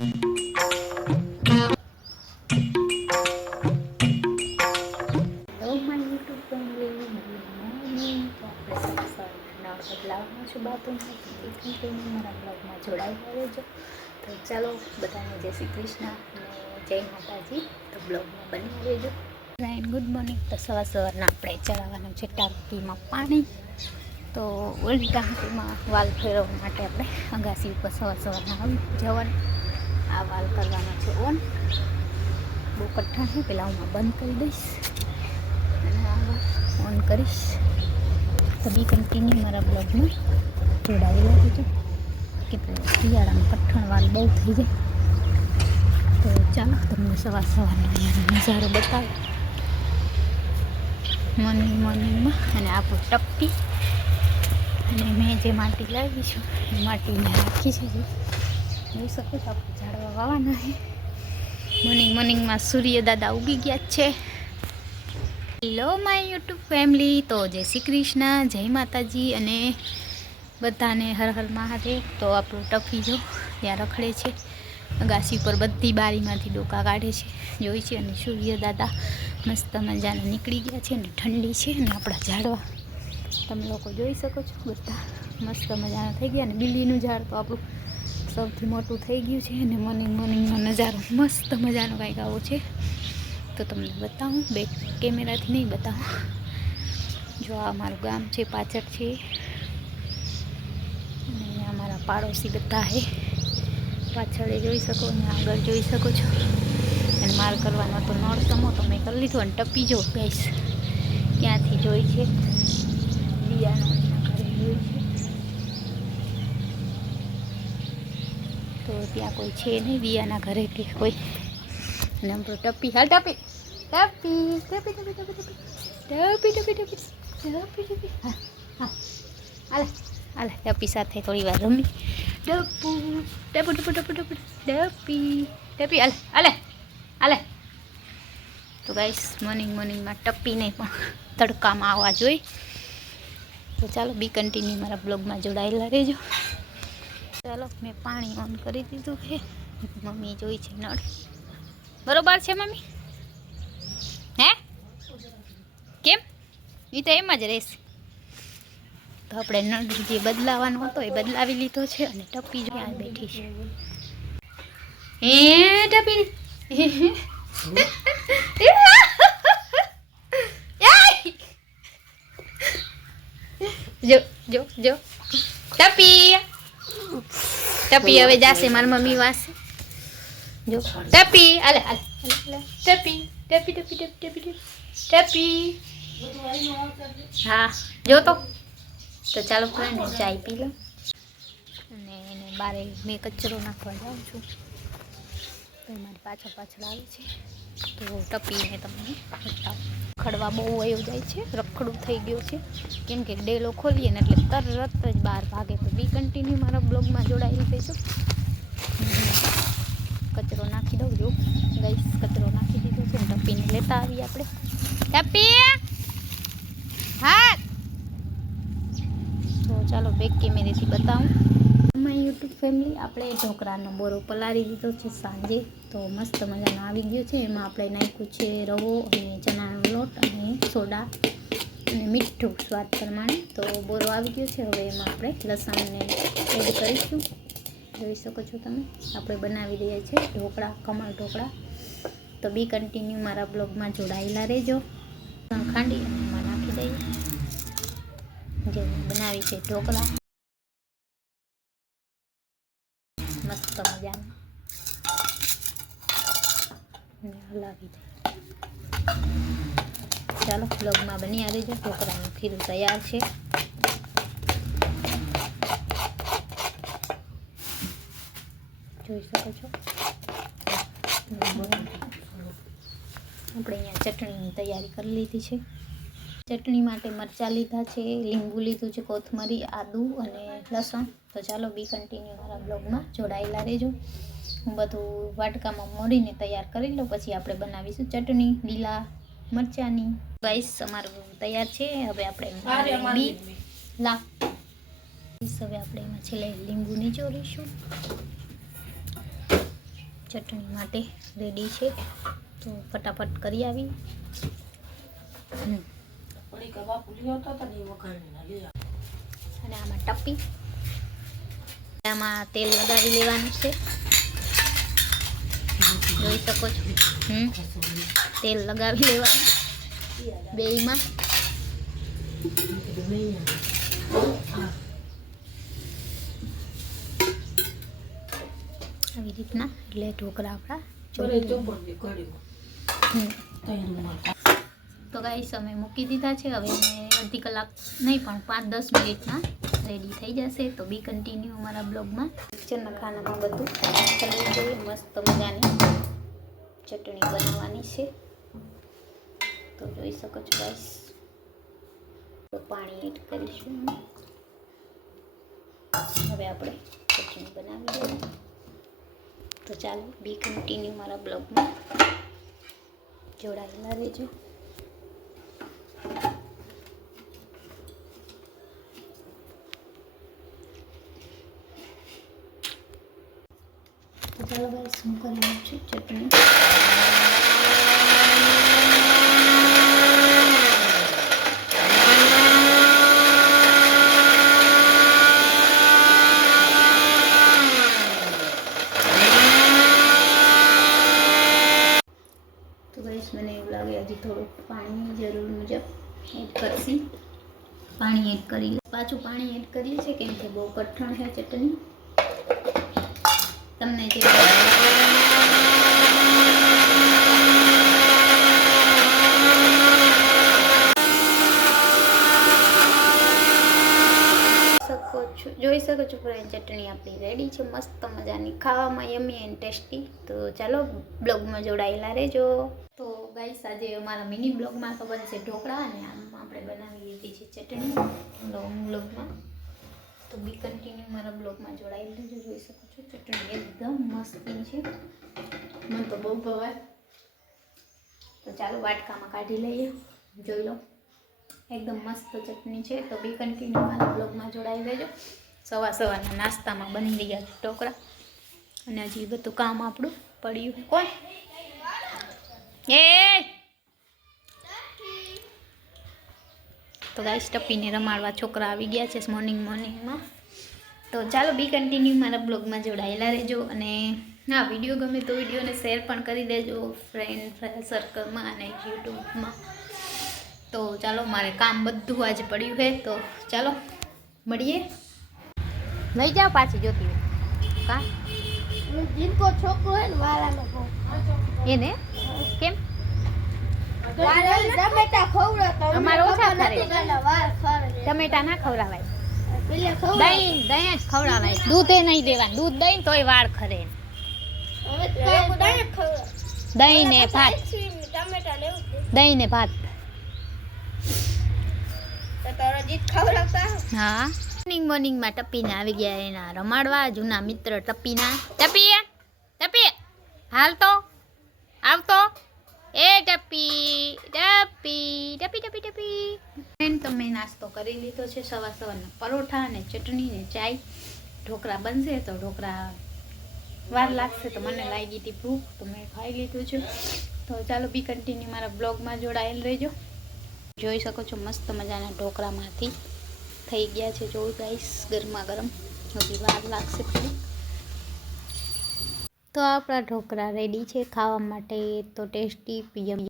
YouTube family morning. તો આપણે સવારના બ્લોગમાં છું બાતું મારા બ્લોગમાં જોડાઈ રહેજો. તો ચાલો બધાને જય શ્રી કૃષ્ણ અને જય માતાજી. તો બ્લોગમાં બની રહેજો. Good morning. તો સવારના આપણે ચડાવવાનું છે ટાંકીમાં પાણી. તો ઓલી ટાંકીમાં વાલ ફેરવવા માટે આપણે અગાસી ઉપર સવારના આવી જવાનું. આ વાલ કરવાનો છે ઓન. બહુ કઠણ છે, પહેલાં હું બંધ કરી દઈશ અને આ ઓન કરીશ. તો બી કન્ટિન્યુ મારા બ્લોગમાં જોડાયેલા રહેજો. કે શિયાળામાં કઠણ વાલ બહુ થઈ જાય. તો ચાલો તમને સવારનો અહીંયાનો નજારો બતાવો મોર્નિંગમાં. અને આપણું ટપ્પી અને મેં જે માટી લાવી છું એ માટીને રાખી છે. જોઈ શકો છો આપણે ઝાડવા વાવાના છે. મોર્નિંગમાં સૂર્ય દાદા ઉગી ગયા છે. Hello my YouTube family. તો જય શ્રી કૃષ્ણ, જય માતાજી અને બધાને હર હર મહાદેવ. તો આપણું ટફી જો ત્યાં રખડે છે અગાસી પર, બધી બારીમાંથી ડોકા કાઢે છે જોઈ છે. અને સૂર્ય દાદા મસ્ત મજાના નીકળી ગયા છે અને ઠંડી છે. અને આપણા ઝાડવા તમે લોકો જોઈ શકો છો બધા મસ્ત મજાના થઈ ગયા. અને બિલ્લીનું ઝાડ તો આપણું સૌથી મોટું થઈ ગયું છે. અને મોર્નિંગનો નજારો મસ્ત મજાનો કાંઈક આવો છે. તો તમને બતાવું, બે કેમેરાથી નહીં બતાવું. જો આ અમારું ગામ છે, પાછળ છે અને અહીંયા અમારા પાડોશી બધા છે પાછળ જોઈ શકો અને આગળ જોઈ શકો છો. અને માર કરવાનો તો નળસમો તો મેં કરી લીધો. અને ટપી જો ગઈશ ક્યાંથી જોઈ છે, દિયાનો ઘરે જોઈ છે. તો ત્યાં કોઈ છે નહીં દિયાના ઘરે કે કોઈ. અને આમ તો ટપી હાલ ટપી ટપી ટપી ટપી ટપી ટપી ટપી ટપી ટપી ટપી હા હા હાલે હાલે ટપી સાથે થોડી વાર રમી. ટપુ ટપુ ટપુ ટપુ ટપુ ટપી ટપી હાલે હાલે હાલે. તો ગાઈસ મોર્નિંગમાં ટપીને પણ તડકામાં આવવા જોઈએ. તો ચાલો બી કન્ટિન્યુ મારા બ્લોગમાં જોડાયેલા રહેજો. ચાલો મેં પાણી ઓન કરી દીધું છે. મમ્મી જોઈ છે નળ. બરોબર છે મમ્મી? હે કેમ? એ તો એમ જ રહેશે. તો આપણે નળ જે બદલાવાનો હતો એ બદલાવી લીધો છે. અને ટપી જો ત્યાં બેઠી છે. હે ટપી જો જો જો ટપી ટપી હવે જાશે મારી મમ્મી વાસે. જો ટપી હાલે હાલે ટપી ટપી ટપી ટપી ટપી ટપી હા જો તો ચાલો ફ્રેન્ડ ચાય પી લો. અને એને બારે મેં કચરો નાખવા જાઉં છું તો મારી પાછળ આવે છે. તો ટપીને તમને બતાવું. ખડવા બહુ વયો જાય છે, રખડું થઈ ગયું છે. કેમ કે ડેલો ખોલીએ ને એટલે તરત જ બહાર ભાગે. તો બી કન્ટિન્યુ મારા બ્લોગમાં જોડાયેલી થઈશું. કચરો નાખી દઉં. જો ગાઈસ કચરો નાખી દીધો છે. ટપીને લેતા આવીએ આપણે. ટપી હા તો ચાલો બેક કેમેરેથી બતાવું. અમારી યુટ્યુબ ફેમિલી આપણે ઢોકળાનો બોરો પલાળી દીધો છે સાંજે. તો મસ્ત મજાનો આવી ગયો છે. એમાં આપણે નાખ્યું છે રવો અને ચણાનો લોટ અને સોડા અને મીઠું સ્વાદ પ્રમાણે. તો બોરો આવી ગયો છે. હવે એમાં આપણે લસણને એડ કરીશું. જોઈ શકો છો તમે આપણે બનાવી રહ્યા છીએ ઢોકળા, કમળ ઢોકળા. તો બી કન્ટિન્યુ મારા બ્લોગમાં જોડાયેલા રહેજો. ખાંડી અને એમાં નાખી દઈએ. જે બનાવી છે ઢોકળા મસ્ત મજાના હલાવી દઈએ. ચાલો બ્લોગમાં બની આવી જાય. ઢોકળાનું ખીરું તૈયાર છે. જોઈ શકો છો આપણે અહીંયા ચટણીની તૈયારી કરી લીધી છે. ચટણી માટે મરચાં લીધા છે, લીંબુ લીધું છે, કોથમરી, આદુ અને લસણ. તો ચાલો બી કન્ટિન્યુ મારા બ્લોગમાં જોડાયેલા રહેજો. હું બધું વાટકામાં મોડીને તૈયાર કરી લઉં, પછી આપણે બનાવીશું ચટણી લીલા મરચાંની. ગાઈસ અમારું તૈયાર છે. હવે આપણે હવે આપણે એમાં છેલ્લે લીંબુ નીચોરીશું. ચટણી માટે રેડી છે, તો ફટાફટ કરી આવી. અને આમાં ટપ્પી, આમાં તેલ લગાવી લેવાનું છે, જોઈ શકો છો. તેલ લગાવી લેવાનું બેયમાં. આવી રીતના, એટલે ઢોકળા આપણા તો ગાઈસ અમે મૂકી દીધા છે. હવે અડધી કલાક નહીં પણ 5-10 મિનિટમાં રેડી થઈ જશે. તો બી કન્ટિન્યુ અમારા બ્લોગમાં. કિચનના ખાનામાં બધું ચલી જઈએ. મસ્ત મજાની ચટણી બનાવવાની છે, તો જોઈ શકો છો ગાઈસ. તો પાણી એડ કરીશું. હવે આપણે ચટણી બનાવી દઈએ. તો ચાલો બી કન્ટિન્યુ મારા બ્લોગમાં જોડાયેલા રહેજો. તો ચાલો ગાઈસ, હું કરી લઉં છું ચટણી. મને એવું લાગે હજી થોડુંક પાણીની જરૂર મુજબ એડ કરશી. પાણી એડ કરી પાછું પાણી એડ કરીએ છીએ, કેમ કે બહુ કઠણ છે ચટણી. તમને જે જોઈ શકો છો ફ્રેન્ડ, ચટણી આપણી રેડી છે, મસ્ત મજાની, ખાવામાં યમી એન્ડ ટેસ્ટી. તો ચાલો બ્લોગમાં જોડાયેલા રહેજો. તો ગાઈસ, આજે અમારા મિની બ્લોગમાં તો બનશે ઢોકળા, અને આમ આપણે બનાવી લીધી છે ચટણી લોંગ બ્લોગમાં. તો બી કન્ટિન્યુ મારા બ્લોગમાં જોડાયેલા રહેજો. જોઈ શકો છો ચટણી એકદમ મસ્તી છે, મને તો બહુ ભાવે. તો ચાલો વાટકામાં કાઢી લઈએ, જોઈ લો. એકદમ મસ્ત ચટણી છે. તો બી કન્ટિન્યુ મારા બ્લોગમાં જોડાઈ રહેજો. સવારના નાસ્તામાં બની રહ્યા છે ઢોકળા, અને હજી બધું કામ આપણું પડ્યું. કોણ એ તો ગાઈસ, ટપ્પીને રમાડવા છોકરા આવી ગયા છે મોર્નિંગમાં. તો ચાલો બી કન્ટિન્યુ મારા બ્લોગમાં જોડાયેલા રહેજો. અને હા, વિડીયો ગમે તો વિડીયોને શેર પણ કરી દેજો ફ્રેન્ડ સર્કલમાં અને યુટ્યુબમાં. તો ચાલો, મારે કામ બધું આજે પડ્યું છે. તો ચાલો મળીએ. લઈ જાઓ પાછી જોતી હોય કા जिनको छोकरो है वाला नो એને કેમ टमेटा खवड़ा અમારે ઓછા ખારે वार खरे ટમેટા ના ખવડાવાય, પેલે खवड़ा દહીં જ ખવડાવાય. દૂધે નહીં દેવાનું, દૂધ દહીં તોય વાળ ખરે. હવે તો દહીં खवड़ा દહીં ને ભાત, टमेटा लेવું દહીં ને ભાત. તો તારો જીત ખવડાવતા. હા, મોર્નિંગમાં ટપ્પીને આવી ગયા એના રમાડવા, જૂના મિત્ર ટપ્પીના. ટપ્પી હાલ તો આવતો. એ ટપ્પી ટપ્પી ટપ્પી ટપ્પી ટપ્પી ફ્રેન્ડ, તમે નાસ્તો કરી લીધો છે. સવારના પરોઠા અને ચટણી ને ચાય. ઢોકળા બનશે તો ઢોકળા વાર લાગશે, તો મને લાગી હતી ભૂખ, તો મેં ખાઈ લીધું છે. તો ચાલો બી કન્ટિન્યુ મારા બ્લોગમાં જોડાયેલ રહેજો. જોઈ શકો છો મસ્ત મજાના ઢોકળામાંથી થઈ ગયા છે. જો ગાઈસ, ગરમા ગરમ, હજી વાર લાગશે થોડી. તો આપણા ઢોકળા રેડી છે ખાવા માટે. તો ટેસ્ટી યમી